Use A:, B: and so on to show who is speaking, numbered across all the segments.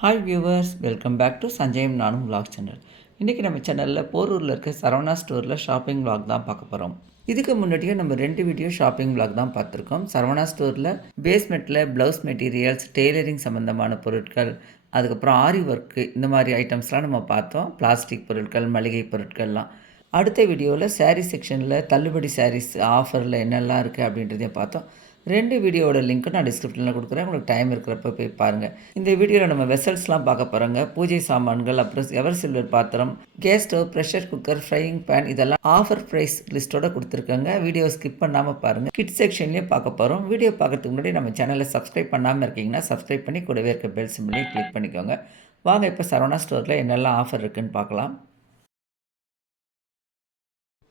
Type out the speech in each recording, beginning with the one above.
A: Hi viewers welcome back to Sanjayam நானும் vlog channel இன்றைக்கி நம்ம சேனலில் போரூரில் இருக்க சரவணா ஸ்டோரில் ஷாப்பிங் விளாக் தான் பார்க்க போகிறோம் இதுக்கு முன்னாடியே நம்ம ரெண்டு வீடியோ ஷாப்பிங் விளாக் தான் பார்த்துருக்கோம். சரவணா ஸ்டோரில் பேஸ்மெண்ட்டில் ப்ளவுஸ் மெட்டீரியல்ஸ் டெய்லரிங் சம்மந்தமான பொருட்கள் அதுக்கப்புறம் ஆரி ஒர்க்கு இந்த மாதிரி ஐட்டம்ஸ்லாம் நம்ம பார்த்தோம். பிளாஸ்டிக் பொருட்கள் மளிகை பொருட்கள்லாம். அடுத்த வீடியோவில் சாரீ செக்ஷனில் தள்ளுபடி சாரீஸ் ஆஃபரில் என்னெல்லாம் இருக்குது அப்படின்றதையும் பார்த்தோம். ரெண்டு வீடியோவோட லிங்க்கும் நான் டிஸ்கிரிப்ஷனில் கொடுக்குறேன். உங்களுக்கு டைம் இருக்கிறப்ப போய் பாருங்கள் இந்த வீடியோவில் நம்ம வெசல்ஸ்லாம் பார்க்க போகிறோங்க பூஜை சாமான்கள் அப்புறம் எவர் சில்வர் பாத்திரம் gas stove pressure cooker frying pan இதெல்லாம் ஆஃபர் ப்ரைஸ் லிஸ்ட்டோட கொடுத்துருக்காங்க. வீடியோ ஸ்கிப் பண்ணாமல் பாருங்கள் கிட் செக்ஷன்லேயும் பார்க்க போகிறோம் வீடியோ பார்க்கறதுக்கு முன்னாடி நம்ம சேனலை சப்ஸ்கிரைப் பண்ணாமல் இருக்கீங்கன்னா சப்ஸ்கிரைப் பண்ணி கூடவே இருக்க பெல் சிம்பிளையும் கிளிக் பண்ணிக்கோங்க. வாங்க இப்போ சரவணா ஸ்டோரில் என்னெல்லாம் ஆஃபர் இருக்குன்னு பார்க்கலாம்.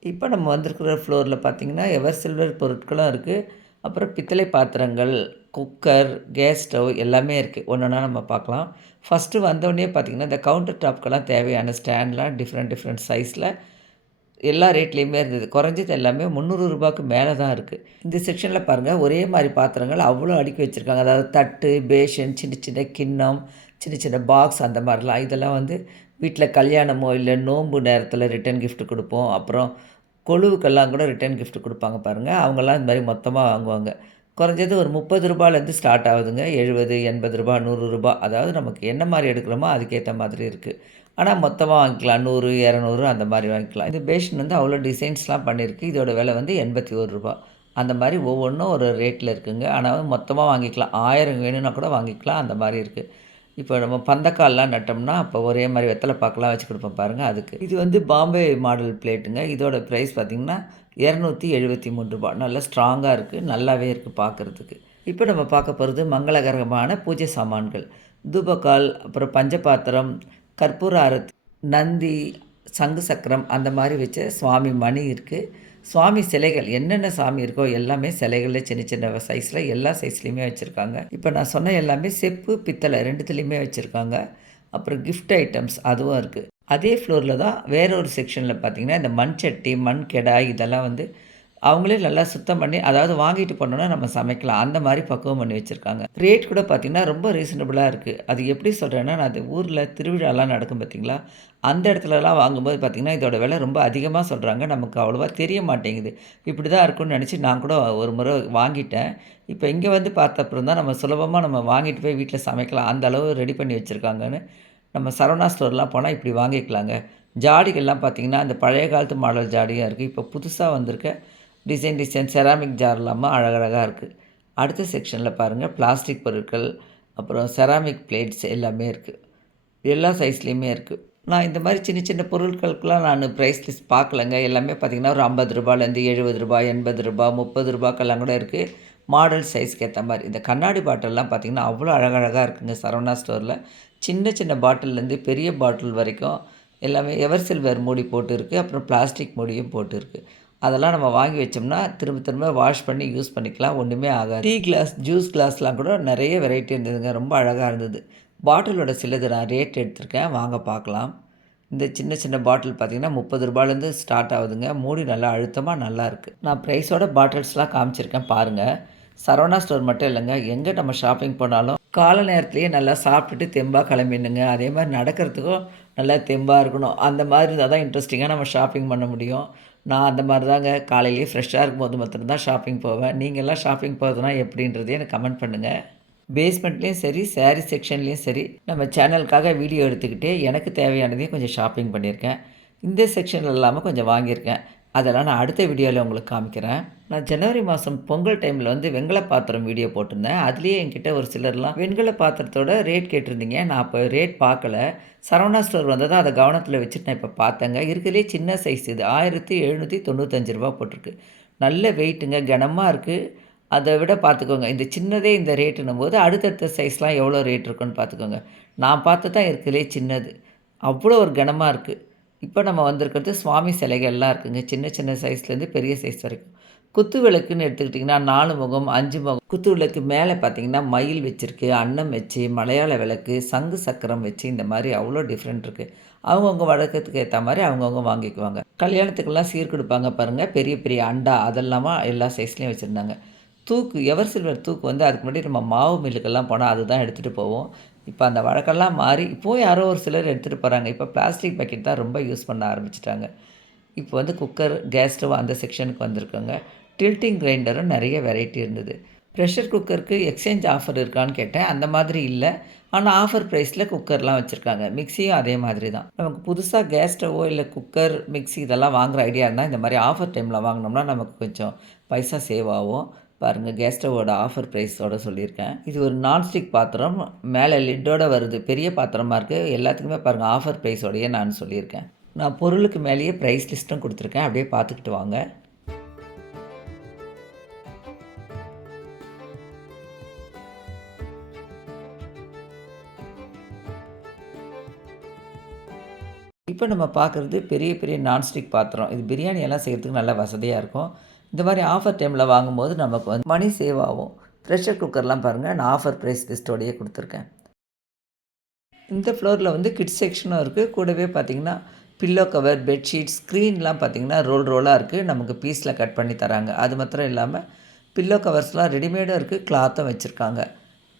A: இப்போ நம்ம வந்திருக்கிற ஃப்ளோரில் பார்த்தீங்கன்னா எவர் சில்வர் பொருட்களும் இருக்குது அப்புறம் பித்தளை பாத்திரங்கள் குக்கர் கேஸ் ஸ்டவ் எல்லாமே இருக்குது ஒன்று ஒன்றா நம்ம பார்க்கலாம் ஃபஸ்ட்டு வந்தோடனே பார்த்தீங்கன்னா இந்த கவுண்டர் டாப்க்கெல்லாம் தேவையான ஸ்டாண்ட்லாம் டிஃப்ரெண்ட் டிஃப்ரெண்ட் சைஸில் எல்லா ரேட்லேயுமே இருந்தது. குறைஞ்சது எல்லாமே முந்நூறு ரூபாய்க்கு மேலே தான் இருக்குது இந்த செக்ஷனில் பாருங்கள் ஒரே மாதிரி பாத்திரங்கள் அவ்வளோ அடுக்கி வச்சுருக்காங்க. அதாவது தட்டு பேஷன் சின்ன சின்ன கிண்ணம் சின்ன சின்ன பாக்ஸ் அந்த மாதிரிலாம். இதெல்லாம் வந்து வீட்டில் கல்யாணமோ இல்லை நோன்பு நேரத்தில் ரிட்டன் கிஃப்ட் கொடுப்போம். அப்புறம் கொழுவுக்கெல்லாம் கூட ரிட்டர்ன் கிஃப்ட் கொடுப்பாங்க பாருங்கள் அவங்கெல்லாம் இந்த மாதிரி மொத்தமாக வாங்குவாங்க. குறைஞ்சது ஒரு முப்பது ரூபாயிலேருந்து ஸ்டார்ட் ஆகுதுங்க. எழுபது எண்பது ரூபா நூறு ரூபா. அதாவது நமக்கு என்ன மாதிரி எடுக்கிறோமோ அதுக்கேற்ற மாதிரி இருக்குது ஆனால் மொத்தமாக வாங்கிக்கலாம். நூறு இரநூறு அந்த மாதிரி வாங்கிக்கலாம். இந்த பேஷன் வந்து அவ்வளோ டிசைன்ஸ்லாம் பண்ணியிருக்கு இதோட விலை வந்து எண்பத்தி ஒரு ரூபா. அந்த மாதிரி ஒவ்வொன்றும் ஒரு ரேட்டில் இருக்குங்க. ஆனால் மொத்தமாக வாங்கிக்கலாம். ஆயிரம் வேணும்னா கூட வாங்கிக்கலாம். அந்த மாதிரி இருக்குது இப்போ நம்ம பந்தக்கால்லாம் நட்டோம்னா அப்போ ஒரே மாதிரி வெத்தலை பாக்கெல்லாம் வச்சு கொடுப்போம் பாருங்கள் அதுக்கு. இது வந்து பாம்பே மாடல் பிளேட்டுங்க. இதோட ப்ரைஸ் பார்த்திங்கன்னா இரநூத்தி எழுபத்தி மூணு ரூபா நல்லா ஸ்ட்ராங்காக இருக்குது நல்லாவே இருக்குது பார்க்குறதுக்கு இப்போ நம்ம பார்க்க போகிறது மங்களகரமான பூஜை சாமான்கள். தூபக்கால் அப்புறம் பஞ்சபாத்திரம் கற்பூர ஆரத்தி நந்தி சங்கு சக்கரம் அந்த மாதிரி வச்ச சுவாமி மணி இருக்குது சுவாமி சிலைகள் என்னென்ன சாமி இருக்கோ எல்லாமே சிலைகளில் சின்ன சின்ன சைஸில் எல்லா சைஸ்லேயுமே வச்சுருக்காங்க. இப்போ நான் சொன்ன எல்லாமே செப்பு பித்தளை ரெண்டுத்துலேயுமே வச்சுருக்காங்க. அப்புறம் கிஃப்ட் ஐட்டம்ஸ் அதுவும் இருக்குது அதே ஃப்ளோரில் தான் வேற ஒரு செக்ஷனில் பார்த்தீங்கன்னா இந்த மண் சட்டி மண் கெடா இதெல்லாம் வந்து அவங்களே நல்லா சுத்தம் பண்ணி அதாவது வாங்கிட்டு போனோன்னா நம்ம சமைக்கலாம். அந்த மாதிரி பக்குவம் பண்ணி வச்சுருக்காங்க. ரேட் கூட பார்த்திங்கன்னா ரொம்ப ரீசனபிளாக இருக்குது அது எப்படி சொல்கிறேன்னா நான் அது ஊரில் திருவிழாலாம் நடக்கும் பார்த்திங்களா அந்த இடத்துலலாம் வாங்கும்போது பார்த்திங்கன்னா இதோட விலை ரொம்ப அதிகமாக சொல்கிறாங்க நமக்கு அவ்வளோவா தெரிய மாட்டேங்குது. இப்படி தான் இருக்கும்னு நினச்சி நான் கூட ஒரு முறை வாங்கிட்டேன். இப்போ இங்கே வந்து பார்த்த அப்புறம் தான் நம்ம சுலபமாக நம்ம வாங்கிட்டு போய் வீட்டில் சமைக்கலாம். அந்த அளவு ரெடி பண்ணி வச்சுருக்காங்கன்னு நம்ம சரவணா ஸ்டோர்லாம் போனால் இப்படி வாங்கிக்கலாங்க. ஜாடிகள்லாம் பார்த்திங்கன்னா அந்த பழைய காலத்து மாடல் ஜாடியாக இருக்குது இப்போ புதுசாக வந்திருக்க டிசைன் டிசைன் செராமிக் ஜார் இல்லாமல் அழகழகாக இருக்குது அடுத்த செக்ஷனில் பாருங்கள் பிளாஸ்டிக் பொருட்கள் அப்புறம் செராமிக் பிளேட்ஸ் எல்லாமே இருக்குது எல்லா சைஸ்லேயுமே இருக்குது நான் இந்த மாதிரி சின்ன சின்ன பொருட்களுக்கெலாம் நான் ப்ரைஸ் லிஸ்ட் பார்க்கலங்க எல்லாமே பார்த்திங்கன்னா ஒரு ஐம்பது ரூபாயிலேருந்து எழுபது ரூபாய் எண்பது ரூபாய் முப்பது ரூபாய்க்கெல்லாம் கூட இருக்குது மாடல் சைஸ்க்கு ஏற்ற மாதிரி. இந்த கண்ணாடி பாட்டில்லாம் பார்த்திங்கன்னா அவ்வளோ அழகழகாக இருக்குங்க சரவணா ஸ்டோரில் சின்ன சின்ன பாட்டில்லேருந்து பெரிய பாட்டில் வரைக்கும் எல்லாமே எவர் சில்வர் மூடி போட்டு இருக்குது அப்புறம் பிளாஸ்டிக் மூடியும் போட்டு இருக்குது அதெல்லாம் நம்ம வாங்கி வச்சோம்னா திரும்ப திரும்ப வாஷ் பண்ணி யூஸ் பண்ணிக்கலாம். ஒன்றுமே ஆகாது. டீ கிளாஸ் ஜூஸ் கிளாஸ்லாம் கூட நிறைய வெரைட்டி இருந்ததுங்க. ரொம்ப அழகாக இருந்தது. பாட்டிலோட சிலது நான் ரேட் எடுத்திருக்கேன். வாங்க பார்க்கலாம். இந்த சின்ன சின்ன பாட்டில் பார்த்தீங்கன்னா முப்பது ரூபாயிலேருந்து ஸ்டார்ட் ஆகுதுங்க. மூடி நல்லா அழுத்தமாக நல்லாயிருக்கு நான் ப்ரைஸோட பாட்டில்ஸ்லாம் காமிச்சிருக்கேன் பாருங்கள் சரவணா ஸ்டோர் மட்டும் இல்லைங்க. எங்கே நம்ம ஷாப்பிங் போனாலும் காலை நேரத்துலேயே நல்லா சாப்பிட்டுட்டு தெம்பாக கிளம்பிடணுங்க. அதே மாதிரி நடக்கிறதுக்கும் நல்லா தெம்பாக இருக்கணும். அந்த மாதிரி இருந்தால் தான் இன்ட்ரெஸ்டிங்காக நம்ம ஷாப்பிங் பண்ண முடியும். நான் அந்த மாதிரி தாங்க காலையிலேயே ஃப்ரெஷ்ஷாக இருக்கும்போது மட்டும்தான் ஷாப்பிங் போவேன். நீங்கள்லாம் ஷாப்பிங் போகிறதுனா எப்படின்றதே எனக்கு கமெண்ட் பண்ணுங்கள் பேஸ்மெண்ட்லேயும் சரி சாரீ செக்ஷன்லேயும் சரி நம்ம சேனலுக்காக வீடியோ எடுத்துக்கிட்டே எனக்கு தேவையானதையும் கொஞ்சம் ஷாப்பிங் பண்ணியிருக்கேன். இந்த செக்ஷன் இல்லாமல் கொஞ்சம் வாங்கியிருக்கேன். அதெல்லாம் நான் அடுத்த வீடியோவில் உங்களுக்கு காமிக்கிறேன். நான் ஜனவரி மாதம் பொங்கல் டைமில் வந்து வெண்கல பாத்திரம் வீடியோ போட்டிருந்தேன். அதுலேயே என்கிட்ட ஒரு சிலர்லாம் வெண்கல பாத்திரத்தோட ரேட் கேட்டிருந்தீங்க. நான் அப்போ ரேட் பார்க்கல. சரவணா ஸ்டோர் வந்ததும் அதை கவனத்தில் வச்சுட்டு நான் இப்போ பார்த்தேங்க. இருக்கிறதுலே சின்ன சைஸ் இது. ஆயிரத்தி எழுநூற்றி தொண்ணூத்தஞ்சு ரூபா போட்டிருக்கு. நல்ல வெயிட்டுங்க கனமாக இருக்குது அதை விட பார்த்துக்கோங்க. இந்த சின்னதே இந்த ரேட்டுன்னும் போது அடுத்தடுத்த சைஸ்லாம் எவ்வளோ ரேட் இருக்குன்னு பார்த்துக்கோங்க. நான் பார்த்து தான் இருக்கிறதுலே சின்னது. அவ்வளோ ஒரு கனமாக இருக்குது இப்போ நம்ம வந்திருக்கிறது சுவாமி சிலைகள்லாம் இருக்குங்க. சின்ன சின்ன சைஸ்லேருந்து பெரிய சைஸ் வரைக்கும். குத்து விளக்குன்னு எடுத்துக்கிட்டிங்கன்னா நாலு முகம் அஞ்சு முகம். குத்து விளக்கு மேலே பார்த்தீங்கன்னா மயில் வச்சுருக்கு அன்னம் வச்சு மலையாள விளக்கு சங்கு சக்கரம் வச்சு இந்த மாதிரி அவ்வளோ டிஃப்ரெண்ட் இருக்குது அவங்கவுங்க வழக்கத்துக்கு ஏற்ற மாதிரி அவங்கவுங்க வாங்கிக்குவாங்க. கல்யாணத்துக்கெல்லாம் சீர் கொடுப்பாங்க பாருங்கள் பெரிய பெரிய அண்டா அதெல்லாமா எல்லா சைஸ்லேயும் வச்சுருந்தாங்க. தூக்கு எவர் சில்வர் தூக்கு வந்து அதுக்கு முன்னாடி நம்ம மாவு மில்லுக்கெல்லாம் போனால் அதுதான் எடுத்துகிட்டு போவோம். இப்போ அந்த வழக்கெல்லாம் மாறி இப்போது யாரோ ஒரு சிலர் எடுத்துகிட்டு போகிறாங்க இப்போ பிளாஸ்டிக் பக்கெட் தான் ரொம்ப யூஸ் பண்ண ஆரம்பிச்சிட்டாங்க. இப்போ வந்து குக்கர் கேஸ் ஸ்டவ் அந்த செக்ஷனுக்கு வந்திருக்கோங்க. டில்ட்டிங் கிரைண்டரும் நிறைய வெரைட்டி இருந்தது. ப்ரெஷர் குக்கருக்கு எக்ஸ்சேஞ்ச் ஆஃபர் இருக்கான்னு கேட்டேன். அந்த மாதிரி இல்லை. ஆனால் ஆஃபர் ப்ரைஸில் குக்கர்லாம் வச்சுருக்காங்க. மிக்சியும் அதே மாதிரி தான். நமக்கு புதுசாக கேஸ் ஸ்டவ்வோ இல்லை குக்கர் மிக்சி இதெல்லாம் வாங்குகிற ஐடியா இருந்தால் இந்த மாதிரி ஆஃபர் டைமில் வாங்கினோம்னா நமக்கு கொஞ்சம் பைசா சேவ் ஆகும். பாருங்கள் கேஸ் ஸ்டவோட ஆஃபர் ப்ரைஸோடு சொல்லியிருக்கேன். இது ஒரு நான்ஸ்டிக் பாத்திரம் மேலே லிட்டோட வருது பெரிய பாத்திரமாக இருக்குது எல்லாத்துக்குமே பாருங்கள் ஆஃபர் ப்ரைஸோடையே நான் சொல்லியிருக்கேன். நான் பொருளுக்கு மேலேயே ப்ரைஸ் லிஸ்ட்டும் கொடுத்துருக்கேன். அப்படியே பார்த்துக்கிட்டு வாங்க. இப்போ நம்ம பார்க்குறது பெரிய பெரிய நான்ஸ்டிக் பாத்திரம். இது பிரியாணி எல்லாம் செய்கிறதுக்கு நல்லா வசதியாக இருக்கும். இந்த மாதிரி ஆஃபர் டைமில் வாங்கும்போது நமக்கு வந்து மணி சேவ் ஆகும். ப்ரெஷர் குக்கர்லாம் பாருங்கள் நான் ஆஃபர் ப்ரைஸ் லிஸ்ட்டோடையே கொடுத்துருக்கேன். இந்த ஃப்ளோரில் வந்து கிட்ஸ் செக்ஷனும் இருக்குது கூடவே பார்த்திங்கன்னா பில்லோ கவர் பெட்ஷீட் ஸ்க்ரீன்லாம் பார்த்திங்கன்னா ரோல் ரோலாக இருக்குது நமக்கு பீஸில் கட் பண்ணி தராங்க. அது மாத்திரம் இல்லாமல் பில்லோ கவர்ஸ்லாம் ரெடிமேடும் இருக்குது கிளாத்தும் வச்சுருக்காங்க.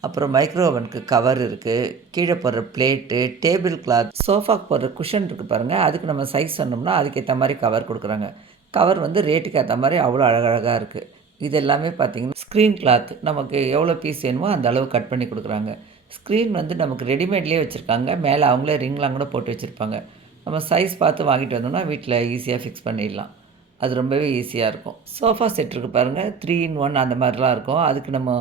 A: அப்புறம் மைக்ரோ ஓவனுக்கு கவர் இருக்குது கீழே போடுற பிளேட்டு டேபிள் கிளாத் சோஃபாக்கு போடுற குஷன் இருக்குது பாருங்கள் அதுக்கு நம்ம சைஸ் சொன்னோம்னா அதுக்கேற்ற மாதிரி கவர் கொடுக்குறாங்க. கவர் வந்து ரேட்டுக்கு ஏற்ற மாதிரி அவ்வளோ அழகழகாக இருக்குது இது எல்லாமே பார்த்திங்கன்னா ஸ்க்ரீன் கிளாத் நமக்கு எவ்வளோ பீஸ் வேணுமோ அந்த அளவு கட் பண்ணி கொடுக்குறாங்க. ஸ்க்ரீன் வந்து நமக்கு ரெடிமேட்லேயே வச்சுருக்காங்க. மேலே அவங்களே ரிங்லாம் கூட போட்டு வச்சுருப்பாங்க. நம்ம சைஸ் பார்த்து வாங்கிட்டு வந்தோம்னா வீட்டில் ஈஸியாக ஃபிக்ஸ் பண்ணிடலாம். அது ரொம்பவே ஈஸியாக இருக்கும். சோஃபா செட் இருக்குது பாருங்கள் த்ரீ இன் ஒன் அந்த மாதிரிலாம் இருக்கும். அதுக்கு நம்ம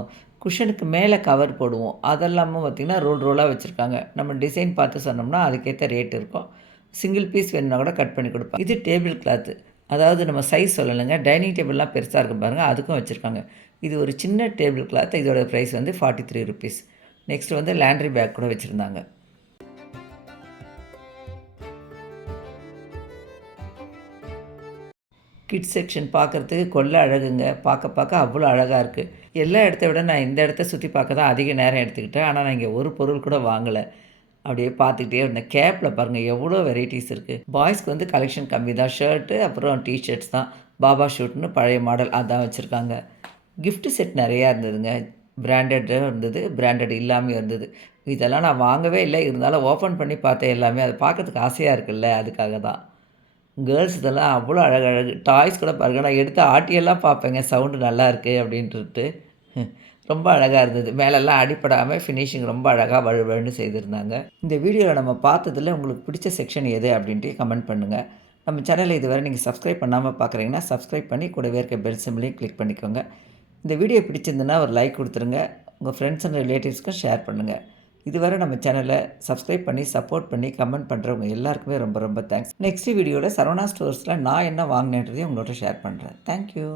A: குஷனுக்கு மேலே கவர் போடுவோம். அதெல்லாமும் பார்த்திங்கன்னா ரோல் ரோலாக வச்சுருக்காங்க. நம்ம டிசைன் பார்த்து சொன்னோம்னா அதுக்கேற்ற ரேட் இருக்கும். சிங்கிள் பீஸ் வேணும்னா கூட கட் பண்ணி கொடுப்பாங்க. இது டேபிள் கிளாத்து அதாவது நம்ம சைஸ் சொல்லலைங்க டைனிங் டேபிள்லாம் பெருசாக இருக்கும் பாருங்கள் அதுக்கும் வச்சுருக்காங்க. இது ஒரு சின்ன டேபிள் கிளாத் இதோட ப்ரைஸ் வந்து ஃபார்ட்டி த்ரீ ருபீஸ் நெக்ஸ்ட் வந்து லேண்ட்ரி பேக் கூட வச்சுருந்தாங்க. கிட்ஸ் செக்ஷன் பார்க்குறதுக்கு கொள்ள அழகுங்க. பார்க்க பார்க்க அவ்வளோ அழகாக இருக்குது எல்லா இடத்த விட நான் இந்த இடத்த சுற்றி பார்க்க தான் அதிக நேரம் எடுத்துக்கிட்டேன். ஆனால் நான் இங்கே ஒரு பொருள் கூட வாங்கலை. அப்படியே பார்த்துக்கிட்டே இருந்தேன். கேப்பில் பாருங்கள் எவ்வளோ வெரைட்டிஸ் இருக்குது பாய்ஸ்க்கு வந்து கலெக்ஷன் கம்மி தான். ஷர்ட்டு அப்புறம் டிஷர்ட்ஸ் தான். பாபா ஷூட்னு பழைய மாடல் அதான் வச்சுருக்காங்க. கிஃப்ட் செட் நிறையா இருந்ததுங்க. பிராண்டடும் இருந்தது பிராண்டட் இல்லாமல் இருந்தது. இதெல்லாம் நான் வாங்கவே இல்லை. இருந்தாலும் ஓப்பன் பண்ணி பார்த்தேன் எல்லாமே. அதை பார்க்கறதுக்கு ஆசையாக இருக்குல்ல அதுக்காக தான். கேர்ள்ஸ் இதெல்லாம் அவ்வளோ அழகழகு. டாய்ஸ் கூட பாருங்க நான் எடுத்து ஆட்டியெல்லாம் பார்ப்பேங்க. சவுண்டு நல்லா இருக்குது அப்படின்ட்டு. ரொம்ப அழகாக இருந்தது. மேலெல்லாம் அடிப்படாமல் ஃபினிஷிங் ரொம்ப அழகாக வழுவழுன்னு செய்திருந்தாங்க. இந்த வீடியோவில் நம்ம பார்த்ததில் உங்களுக்கு பிடிச்ச செக்ஷன் எது அப்படின்ட்டு கமெண்ட் பண்ணுங்கள் நம்ம சேனலை இதுவரை நீங்கள் சப்ஸ்கிரைப் பண்ணாமல் பார்க்குறீங்கன்னா சப்ஸ்கிரைப் பண்ணி கூடவே இருக்க பெல் சிம்லையும் கிளிக் பண்ணிக்கோங்க. இந்த வீடியோ பிடிச்சிருந்துன்னா ஒரு லைக் கொடுத்துருங்க. உங்கள் ஃப்ரெண்ட்ஸ் அண்ட் ரிலேட்டிவ்ஸ்க்கும் ஷேர் பண்ணுங்கள் இதுவரை நம்ம சேனலை சப்ஸ்கிரைப் பண்ணி சப்போர்ட் பண்ணி கமெண்ட் பண்ணுறவங்க எல்லாருக்குமே ரொம்ப ரொம்ப தேங்க்ஸ் நெக்ஸ்ட் வீடியோவில் சரவணா ஸ்டோர்ஸில் நான் என்ன வாங்கினேன்றதையும் உங்களோட ஷேர் பண்ணுறேன் தேங்க்யூ